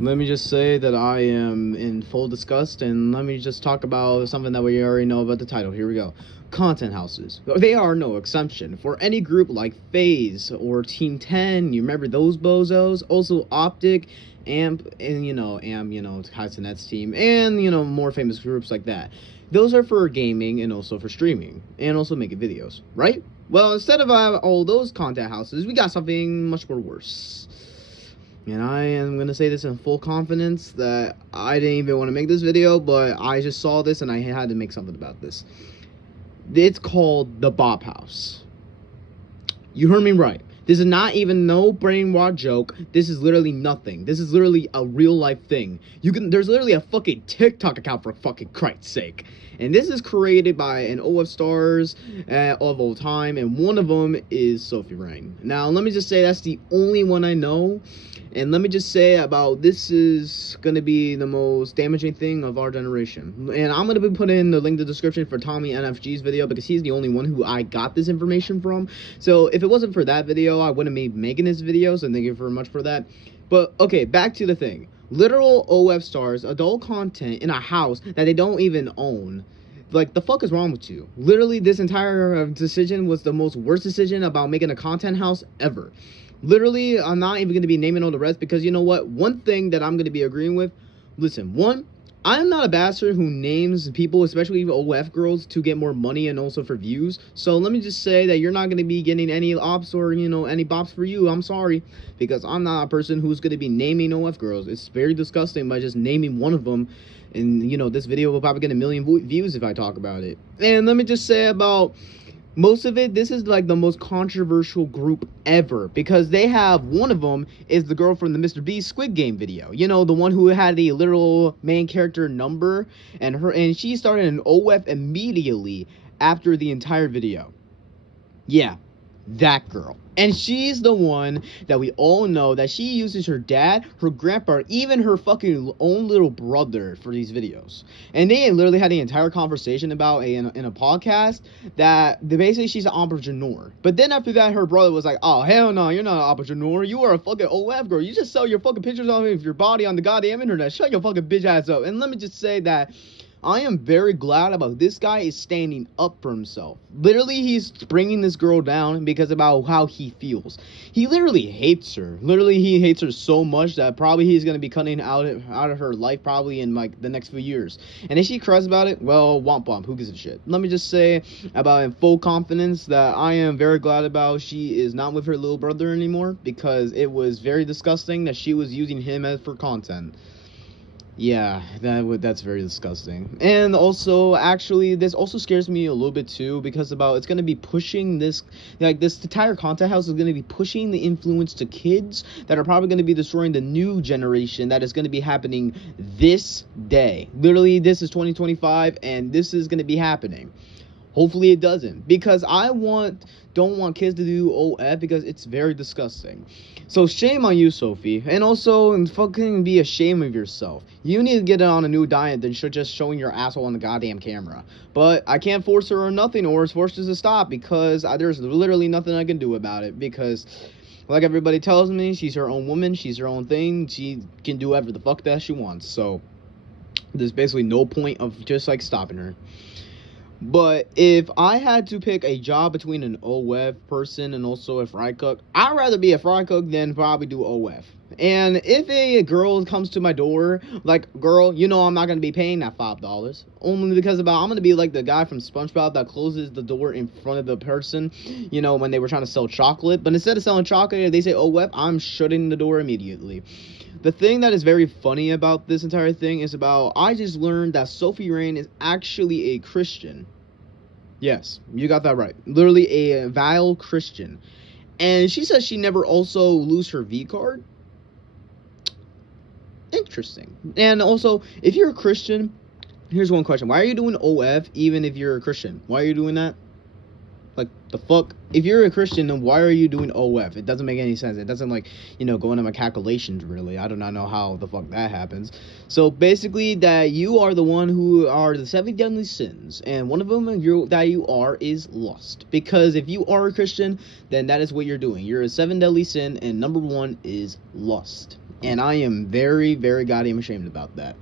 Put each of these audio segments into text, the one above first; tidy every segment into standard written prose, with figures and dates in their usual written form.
Let me just say that I am in full disgust, and let me just talk about something that we already know about the title. Here we go. Content houses. They are no exception for any group like FaZe or Team 10. You remember those bozos? Also Optic, Amp, and Kaitsunet's team, and more famous groups like that. Those are for gaming and also for streaming and also making videos, right? Well, instead of all those content houses, we got something much more worse. And I am going to say this in full confidence that I didn't even want to make this video, but I just saw this and I had to make something about this. It's called the Bop House. You heard me right. This is not even no brainwash joke. This is literally nothing. This is literally a real life thing. There's literally a fucking TikTok account for fucking Christ's sake. And this is created by an OF stars of all time, and one of them is Sophie Rain. Now, let me just say that's the only one I know. And let me just say about this is going to be the most damaging thing of our generation. And I'm going to be putting the link in the description for Tommy NFG's video because he's the only one who I got this information from. So if it wasn't for that video, I wouldn't be making this video. So thank you very much for that. But okay, back to the thing. Literal OF stars, adult content in a house that they don't even own. Like, the fuck is wrong with you? Literally, this entire decision was the most worst decision about making a content house ever. Literally, I'm not even going to be naming all the rest because you know what? One thing that I'm going to be agreeing with, listen, one, I'm not a bastard who names people, especially OF girls, to get more money and also for views. So let me just say that you're not going to be getting any ops or, any bops for you. I'm sorry, because I'm not a person who's going to be naming OF girls. It's very disgusting by just naming one of them. And, this video will probably get 1 million views if I talk about it. And let me just say about most of it, this is like the most controversial group ever because they have, one of them is the girl from the Mr. Beast Squid Game video. The one who had the literal main character number, and she started an OF immediately after the entire video. Yeah, that girl. And she's the one that we all know that she uses her dad, her grandpa, even her fucking own little brother for these videos. And they literally had the entire conversation about in a podcast that basically she's an entrepreneur. But then after that, her brother was like, oh, hell no, you're not an entrepreneur. You are a fucking OF girl. You just sell your fucking pictures of your body on the goddamn internet. Shut your fucking bitch ass up. And let me just say that I am very glad about this guy is standing up for himself. Literally, he's bringing this girl down because about how he feels. He literally hates her. Literally, he hates her so much that probably he's going to be cutting out of her life probably in like the next few years. And if she cries about it, well, womp womp, who gives a shit? Let me just say about in full confidence that I am very glad about she is not with her little brother anymore because it was very disgusting that she was using him as for content. Yeah, that's very disgusting. And also, actually, this also scares me a little bit too because it's going to be pushing this entire content house is going to be pushing the influence to kids that are probably going to be destroying the new generation that is going to be happening this day. Literally, this is 2025 and this is going to be happening. Hopefully it doesn't, because I don't want kids to do OF because it's very disgusting. So shame on you, Sophie, and also fucking be ashamed of yourself. You need to get on a new diet than just showing your asshole on the goddamn camera. But I can't force her or nothing, or force her to stop because there's literally nothing I can do about it because, like everybody tells me, she's her own woman, she's her own thing, she can do whatever the fuck that she wants. So there's basically no point of just like stopping her. But if I had to pick a job between an OF person and also a fry cook, I'd rather be a fry cook than probably do OF. And if a girl comes to my door, like, girl, I'm not going to be paying that $5. Only because I'm going to be like the guy from SpongeBob that closes the door in front of the person, when they were trying to sell chocolate. But instead of selling chocolate, they say OF, I'm shutting the door immediately. The thing that is very funny about this entire thing is I just learned that Sophie Rain is actually a Christian. Yes, you got that right. Literally a vile Christian. And she says she never also lose her V card. Interesting. And also, if you're a Christian, here's one question. Why are you doing OF even if you're a Christian? Why are you doing that? Like, the fuck? If you're a Christian, then why are you doing OF? It doesn't make any sense. It doesn't, go into my calculations, really. I do not know how the fuck that happens. So, basically, that you are the one who are the 7 deadly sins. And one of them that you are is lust. Because if you are a Christian, then that is what you're doing. You're a 7 deadly sin, and number 1 is lust. And I am very, very goddamn ashamed about that.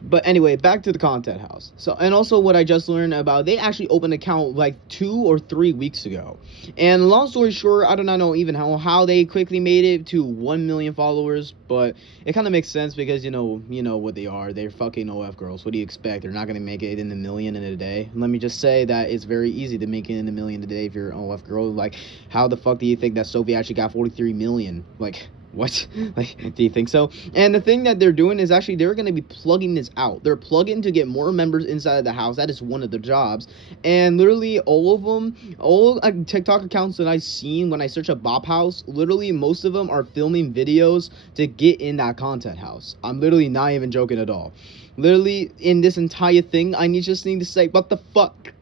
But anyway, back to the content house. So, and also what I just learned about, they actually opened an account like 2 or 3 weeks ago. And long story short, I do not know even how they quickly made it to 1 million followers, but it kind of makes sense because you know what they are. They're fucking OF girls. What do you expect? They're not going to make it in the million in a day. Let me just say that it's very easy to make it in a million a day if you're an OF girl. Like, how the fuck do you think that Sophie actually got 43 million? Like, what? Like, do you think so? And the thing that they're doing is actually they're going to be plugging this out. They're plugging to get more members inside of the house. That is one of their jobs. And literally all of them, all TikTok accounts that I've seen when I search up Bop House, literally most of them are filming videos to get in that content house. I'm literally not even joking at all. Literally in this entire thing, I just need to say, what the fuck?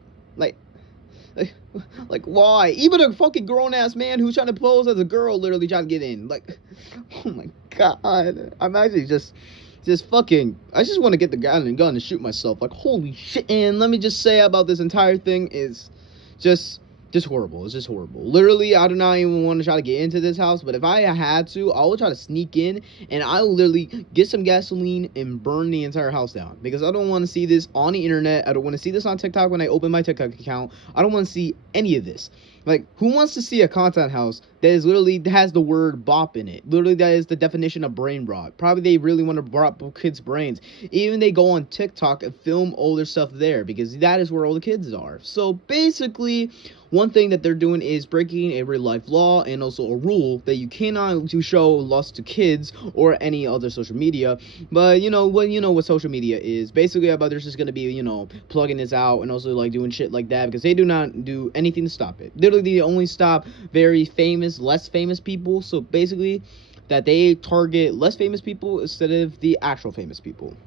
Like, why? Even a fucking grown-ass man who's trying to pose as a girl literally trying to get in. Like, oh my god. I'm actually just fucking, I just want to get the gun and shoot myself. Like, holy shit. And let me just say about this entire thing is just horrible. It's just horrible. Literally, I do not even want to try to get into this house, but if I had to, I would try to sneak in, and I will literally get some gasoline and burn the entire house down, because I don't want to see this on the internet. I don't want to see this on TikTok when I open my TikTok account. I don't want to see any of this. Like, who wants to see a content house that is literally has the word bop in it? Literally, that is the definition of brain rot. Probably they really want to rot kids' brains. Even they go on TikTok and film all their stuff there, because that is where all the kids are. So basically, one thing that they're doing is breaking a real life law and also a rule that you cannot show lust to kids or any other social media. But you know what social media is. Basically, about there's just gonna be plugging this out and also like doing shit like that, because they do not do anything to stop it. Literally, they only stop very famous, less famous people. So basically, that they target less famous people instead of the actual famous people,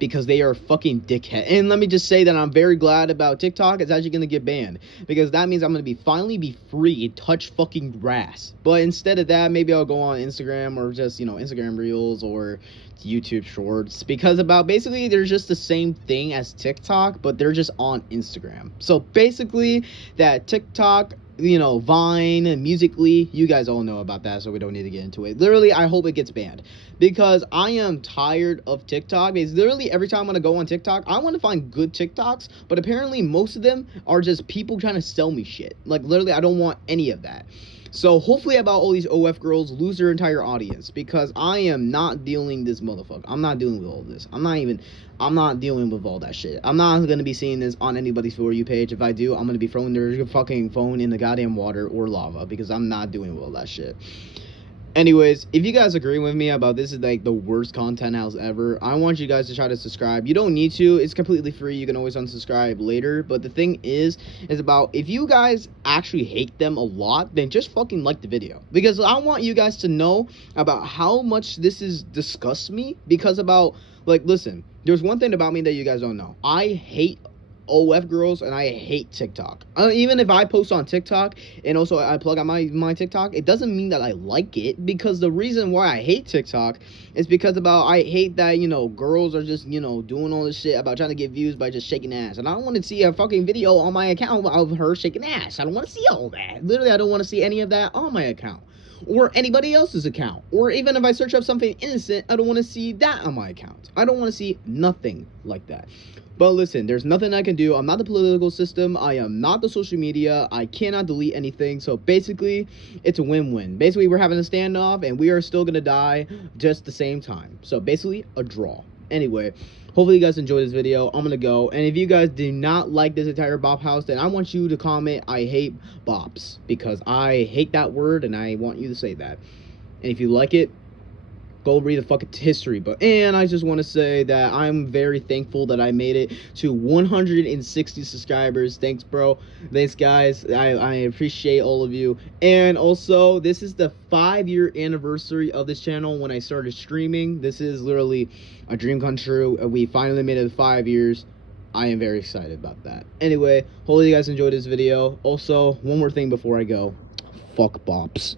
because they are fucking dickhead. And let me just say that I'm very glad about TikTok. It's actually going to get banned, because that means I'm going to finally be free to touch fucking grass. But instead of that, maybe I'll go on Instagram, or just, Instagram Reels or YouTube Shorts, because basically they're just the same thing as TikTok, but they're just on Instagram. So basically that TikTok, Vine and Musical.ly, you guys all know about that, so we don't need to get into it. Literally, I hope it gets banned, because I am tired of TikTok. Because literally every time I'm gonna go on TikTok, I want to find good TikToks, but apparently most of them are just people trying to sell me shit. Like, literally, I don't want any of that. So hopefully about all these OF girls lose their entire audience, because I am not dealing this motherfucker. I'm not dealing with all this. I'm not dealing with all that shit. I'm not going to be seeing this on anybody's For You page. If I do, I'm going to be throwing their fucking phone in the goddamn water or lava, because I'm not doing all that shit. Anyways, if you guys agree with me about this is like the worst content house ever, I want you guys to try to subscribe. You don't need to. It's completely free. You can always unsubscribe later. But the thing is about, if you guys actually hate them a lot, then just fucking like the video. Because I want you guys to know about how much this is disgusts me. Because listen, there's one thing about me that you guys don't know. I hate OF girls, and I hate TikTok. Even if I post on TikTok and also I plug on my TikTok, it doesn't mean that I like it, because the reason why I hate TikTok is because I hate that girls are just doing all this shit about trying to get views by just shaking ass, and I don't want to see a fucking video on my account of her shaking ass. I don't want to see all that. Literally, I don't want to see any of that on my account or anybody else's account. Or even if I search up something innocent, I don't want to see that on my account. I don't want to see nothing like that. But listen, there's nothing I can do. I'm not the political system. I am not the social media. I cannot delete anything. So basically, it's a win-win. Basically, we're having a standoff, and we are still going to die just the same time. So basically, a draw. Anyway, hopefully you guys enjoyed this video. I'm going to go. And if you guys do not like this entire bop house, then I want you to comment, I hate bops. Because I hate that word, and I want you to say that. And if you like it, go read the fucking history book. And I just want to say that I'm very thankful that I made it to 160 subscribers. Thanks, bro. Thanks, guys. I appreciate all of you. And also, this is the 5-year anniversary of this channel when I started streaming. This is literally a dream come true. We finally made it 5 years. I am very excited about that. Anyway, hopefully you guys enjoyed this video. Also, one more thing before I go. Fuck bops.